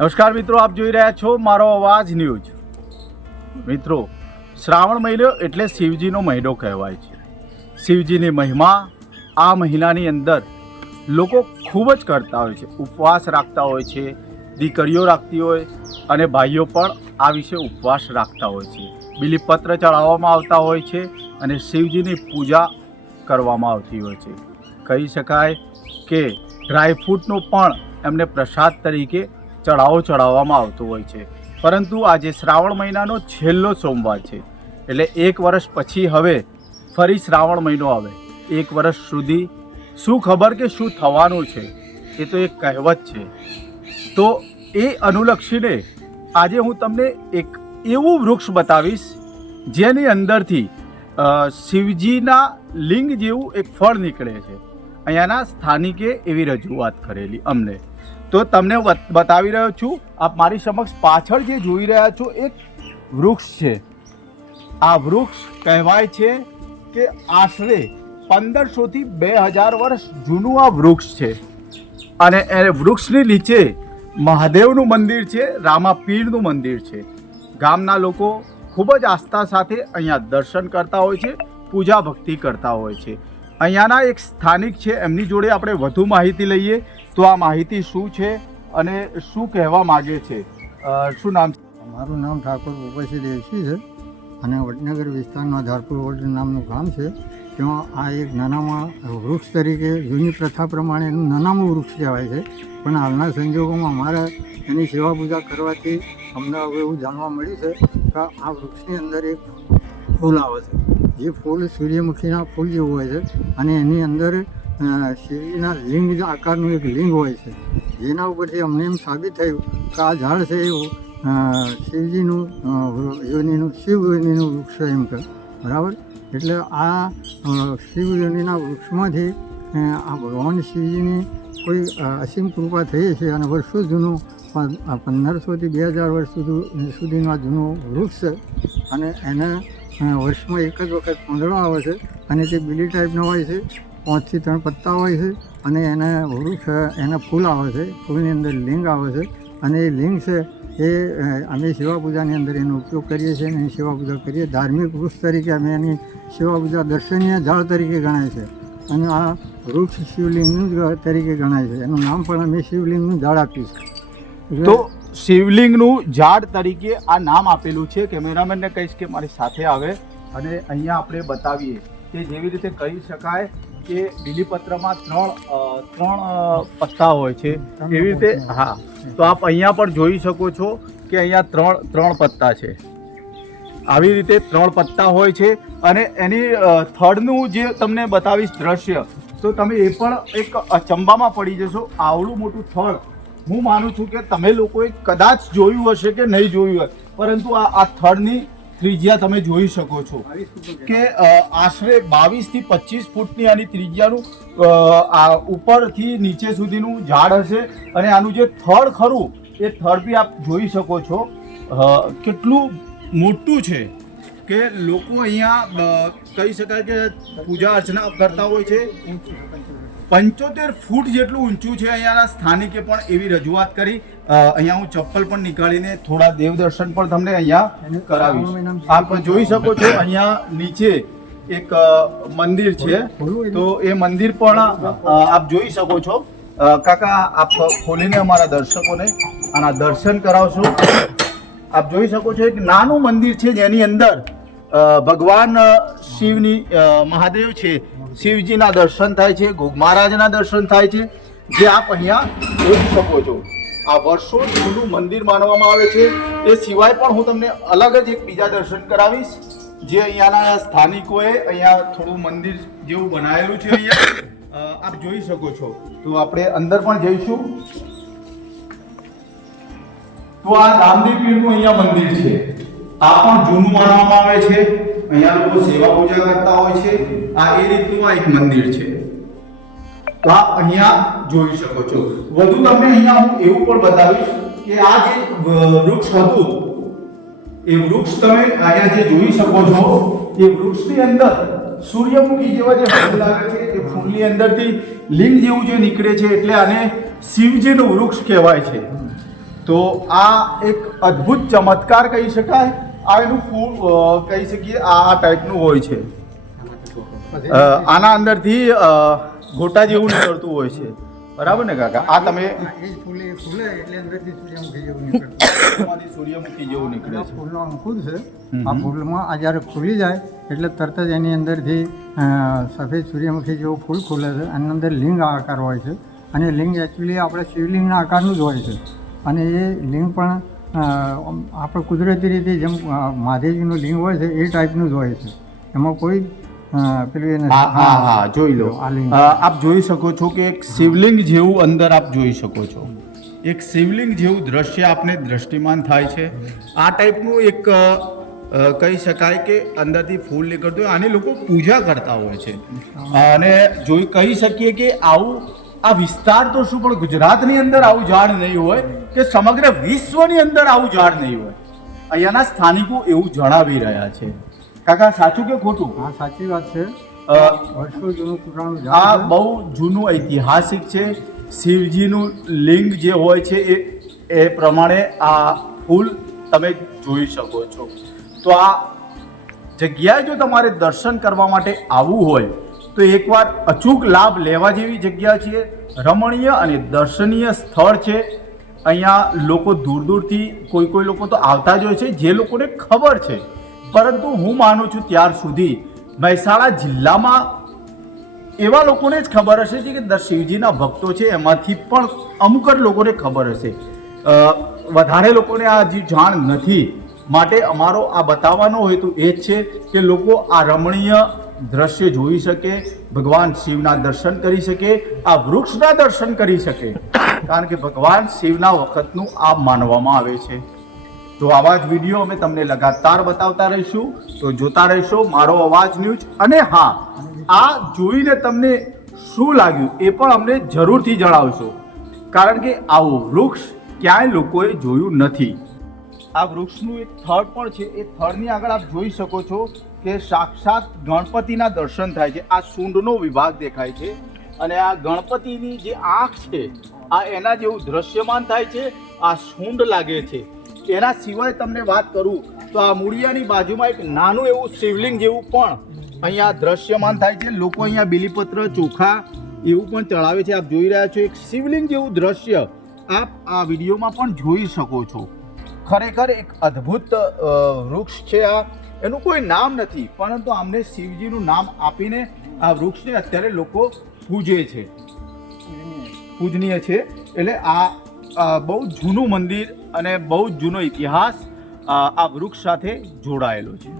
નમસ્કાર મિત્રો, આપ જોઈ રહ્યા છો મારો અવાજ ન્યૂઝ. મિત્રો, શ્રાવણ મહિનો એટલે શિવજીનો મહિનો કહેવાય છે. શિવજીની મહિમા આ મહિનાની અંદર લોકો ખૂબ જ કરતા હોય છે. ઉપવાસ રાખતા હોય છે, દીકરીઓ રાખતી હોય અને ભાઈઓ પણ આ વિશે ઉપવાસ રાખતા હોય છે. બિલીપત્ર ચડાવવામાં આવતા હોય છે અને શિવજીની પૂજા કરવામાં આવતી હોય છે. કહી શકાય કે ડ્રાયફ્રૂટનો પણ એમને પ્રસાદ તરીકે ચઢાવો ચઢાવવામાં આવતો હોય છે. પરંતુ આજે શ્રાવણ મહિનાનો છેલ્લો સોમવાર છે. એટલે એક વર્ષ પછી હવે ફરી શ્રાવણ મહિનો આવે. એક વર્ષ સુધી શું ખબર કે શું થવાનું છે? એ તો એક કહેવત છે. તો એ અનુલક્ષીને આજે હું તમને એક એવું વૃક્ષ બતાવીશ, જેની અંદરથી શિવજીના લિંગ જેવું એક ફળ નીકળે છે. અહીંયાના સ્થાનિકે એવી રજૂઆત કરેલી અમને. તો તમને બતાવી રહ્યો છું, આપ મારી સમક્ષ પાછળ જે જોઈ રહ્યા છો, એક વૃક્ષ છે. આ વૃક્ષ કહેવાય છે કે આશરે પંદરસોથી બે હજાર વર્ષ જૂનું આ વૃક્ષ છે. અને એ વૃક્ષની નીચે મહાદેવનું મંદિર છે, રામાપીરનું મંદિર છે. ગામના લોકો ખૂબ જ આસ્થા સાથે અહીંયા દર્શન કરતા હોય છે, પૂજા ભક્તિ કરતા હોય છે. અહીંયાના એક સ્થાનિક છે, એમની જોડે આપણે વધુ માહિતી લઈએ. તો આ માહિતી શું છે અને શું કહેવા માગે છે? શું નામ? મારું નામ ઠાકોર ભૂપતસિંહ દેવસી છે અને વડનગર વિસ્તારમાં ધારપુર વોર્ડ નામનું ગામ છે. ત્યાં આ એક નાનામાં વૃક્ષ તરીકે જૂની પ્રથા પ્રમાણે એનું નાનામાં વૃક્ષ કહેવાય છે. પણ હાલના સંજોગોમાં અમારે એની સેવા પૂજા કરવાથી અમને હવે એવું જાણવા મળ્યું છે કે આ વૃક્ષની અંદર એક ફૂલ આવે છે. જે ફૂલ સૂર્યમુખીના ફૂલ જેવું હોય છે અને એની અંદર શિવજીના લિંગ આકારનું એક લિંગ હોય છે. જેના ઉપરથી અમને એમ સાબિત થયું કે આ ઝાડ છે એવું શિવજીનું યોનીનું શિવ યોનીનું વૃક્ષ એમ કે બરાબર? એટલે આ શિવ યોનીના વૃક્ષમાંથી આ ભગવાન શિવજીની કોઈ અસીમ કૃપા થઈ છે અને વર્ષો જૂનું પંદરસોથી બે હજાર વર્ષ સુધી, સુધીનું આ જૂનું વૃક્ષ છે. અને એને વર્ષમાં એક જ વખત પાંદડો આવે છે અને તે બીલી ટાઈપનો હોય છે. પાંચથી ત્રણ પત્તા હોય છે અને એને વૃક્ષ એને ફૂલ આવે છે, ફૂલની અંદર લિંગ આવે છે. અને એ લિંગ છે એ અમે સેવા પૂજાની અંદર એનો ઉપયોગ કરીએ છીએ અને સેવા પૂજા કરીએ. ધાર્મિક વૃક્ષ તરીકે અમે એની સેવા પૂજા દર્શનીય ઝાડ તરીકે ગણાય છે અને આ વૃક્ષ શિવલિંગનું તરીકે ગણાય છે. એનું નામ પણ અમે શિવલિંગનું ઝાડ આપ્યું છે. તો શિવલિંગનું ઝાડ તરીકે આ નામ આપેલું છે. કેમેરામેનને કહીશ કે મારી સાથે આવે અને અહીંયા આપણે બતાવીએ. કે જેવી રીતે કહી શકાય કે બીલીપત્રમાં ત્રણ ત્રણ પત્તા હોય છે. એવી રીતે હા. તો આપ અહીંયા પણ જોઈ શકો છો કે અહીંયા ત્રણ ત્રણ પત્તા છે. આવી રીતે ત્રણ પત્તા હોય છે અને એની થડનું જે તમને બતાવીશ દ્રશ્ય તો તમે એ પણ એક અચંબામાં પડી જશો. આવડું મોટું થડ. હું માનું છું કે તમે લોકોએ કદાચ જોયું હશે કે નહીં જોયું હોય પરંતુ આ આ થડની ત્રિજ્યા તમે જોઈ શકો છો કે આશરે બાવીસથી પચીસ ફૂટની આની ત્રિજ્યાનું ઉપરથી નીચે સુધીનું ઝાડ હશે અને આનું જે થડ ખરું, એ થડ બી આપ જોઈ શકો છો. કેટલું મોટું છે કે લોકો અહીંયા કહી શકાય કે પૂજા અર્ચના કરતા હોય છે. પંચોતેર ફૂટ જેટલું ઊંચું છે અહીંયાના સ્થાનિકે પણ એવી રજૂઆત કરી. અહીંયા હું ચપ્પલ પણ નીકાળીને થોડા દેવ દર્શન પણ તમને અહીંયા કરાવીશ. આપ જોઈ શકો છો, અહીંયા નીચે એક મંદિર છે. તો એ મંદિર પણ આપ જોઈ શકો છો. કાકા, આપ ખોલીને અમારા દર્શકોને આના દર્શન કરાવશો. આપ જોઈ શકો છો, એક નાનું મંદિર છે જેની અંદર ભગવાન શિવની મહાદેવ છે. શિવજીના દર્શન થાય છે, ગોગ મહારાજના દર્શન થાય છે. જે આપ અહીંયા જોઈ શકો છો. આ વર્ષો જૂનું મંદિર માનવામાં આવે છે. એ સિવાય પણ હું તમને અલગ જ એક બીજા દર્શન કરાવીશ. જે અહીંયાના સ્થાનિકોએ અહીંયા થોડું મંદિર જેવું બનાવેલું છે અહીંયા. આપ જોઈ શકો છો. તો આપણે અંદર પણ જઈશું. તો આ રામદેવ પીરનું અહીંયા મંદિર છે. આ પણ જૂનું માનવામાં આવે છે. અહીંયા લોકો સેવા પૂજા કરતા હોય છે. આ એ રીતનું આ એક મંદિર છે. તો આ અહીંયા જોઈ શકો છો. વધુ તમને અહીંયા હું એવું પણ બતાવીશ કે આ જે વૃક્ષ હતું, એ વૃક્ષ તમે અહીંયા જે જોઈ શકો છો, એ વૃક્ષની અંદર સૂર્યમુખી જેવા જે ફૂલ લાગે છે, એ ફૂલની અંદરથી લિંગ જેવું જે નીકળે છે, એટલે આને શિવજીનું વૃક્ષ કહેવાય છે. તો આ એક અદ્ભુત ચમત્કાર કહી શકાય. આ એનું ફૂલ કહી શકીએ આ આ ટાઈપનું હોય છે. આના અંદરથી ગોટા જેવું નીકળતું હોય છે. બરાબર ને કાકા? આ તમે ફૂલે ફૂલે એટલે અંદરથી સૂર્યમુખી જેવું નીકળે સૂર્યમુખી જેવું નીકળે છે. ફૂલનો અંકુર છે. આ ફૂલમાં આ જ્યારે ખુલી જાય એટલે તરત જ એની અંદરથી સફેદ સૂર્યમુખી જેવું ફૂલ ખુલે છે. આની અંદર લિંગ આકાર હોય છે. અને લિંગ એકચ્યુઅલી આપણે શિવલિંગના આકારનું જ હોય છે. અને એ લિંગ પણ આપણે કુદરતી રીતે જેમ મહાદેવજીનું લિંગ હોય છે એ ટાઈપનું જ હોય છે. એમાં કોઈ પેલું હા હા હા જોઈ લો. આપ જોઈ શકો છો કે એક શિવલિંગ જેવું અંદર આપ જોઈ શકો છો. એક શિવલિંગ જેવું દ્રશ્ય આપને દ્રષ્ટિમાન થાય છે. આ ટાઈપનું એક કહી શકાય કે અંદરથી ફૂલ નીકળતું હોય આની લોકો પૂજા કરતા હોય છે. અને જોઈ કહી શકીએ કે આવું આ વિસ્તાર તો શું પણ ગુજરાતની અંદર આવું ઝાડ નહીં હોય. કે સમગ્ર વિશ્વની અંદર આવું ઝાડ નહીં હોય. અહીંયાના સ્થાનિકો એવું જણાવી રહ્યા છે. કાકા સાચું કે ખોટું? હા સાચી વાત છે. વર્ષો જૂનું પુરાણું આ બહુ જૂનું ઐતિહાસિક છે. શિવજીનું લિંગ જે હોય છે એ એ પ્રમાણે આ ફૂલ તમે જોઈ શકો છો. તો આ જગ્યાએ જો તમારે દર્શન કરવા માટે આવવું હોય તો એકવાર અચૂક લાભ લેવા જેવી જગ્યા છે. રમણીય અને દર્શનીય સ્થળ છે. અહીંયા લોકો દૂર દૂરથી કોઈ કોઈ લોકો તો આવતા જ હોય છે, જે લોકોને ખબર છે. પરંતુ હું માનું છું ત્યાર સુધી મહેસાણા જિલ્લામાં એવા લોકોને જ ખબર હશે જે કે દર શિવજીના ભક્તો છે, એમાંથી પણ અમુક જ લોકોને ખબર હશે. વધારે લોકોને આ હજી જાણ નથી. માટે અમારો આ બતાવવાનો હેતુ એ જ છે કે લોકો આ રમણીય દ્રશ્ય જોઈ શકે, ભગવાન શિવના દર્શન કરી શકે, આ વૃક્ષના દર્શન કરી શકે. કારણ કે ભગવાન શિવના વખતનું આ માનવામાં આવે છે. તો આવા જ વીડિયો અમે તમને લગાતાર બતાવતા રહીશું. તો જોતા રહેશો, મારો અવાજ ન્યૂઝ. અને હા, આ જોઈને તમને શું લાગ્યું એ પણ અમને જરૂરથી જણાવશો. કારણ કે આવું વૃક્ષ ક્યાંય લોકોએ જોયું નથી. આ વૃક્ષનું એક થડ પણ છે. એ થડની આગળ આપ જોઈ શકો છો કે સાક્ષાત ગણપતિના દર્શન થાય છે. આ સૂંઢનો વિભાગ દેખાય છે અને આ ગણપતિની જે આંખ છે, આ એના જેવું દ્રશ્યમાન થાય છે. આ સૂંઢ લાગે છે. એના સિવાય તમને વાત કરું તો આ મૂળિયાની બાજુમાં એક નાનું એવું શિવલિંગ જેવું પણ અહીંયા દ્રશ્યમાન થાય છે. લોકો અહીંયા બિલીપત્ર, ચોખા એવું પણ ચડાવે છે. આપ જોઈ રહ્યા છો એક શિવલિંગ જેવું દ્રશ્ય. આપ આ વિડીયોમાં પણ જોઈ શકો છો. ખરેખર એક અદ્ભુત વૃક્ષ છે આ. એનું કોઈ નામ નથી, પરંતુ આમને શિવજીનું નામ આપીને આ વૃક્ષને અત્યારે લોકો પૂજે છે. પૂજનીય છે. એટલે આ બહુ જૂનું મંદિર અને બહુ જૂનો ઇતિહાસ આ વૃક્ષ સાથે જોડાયેલો છે.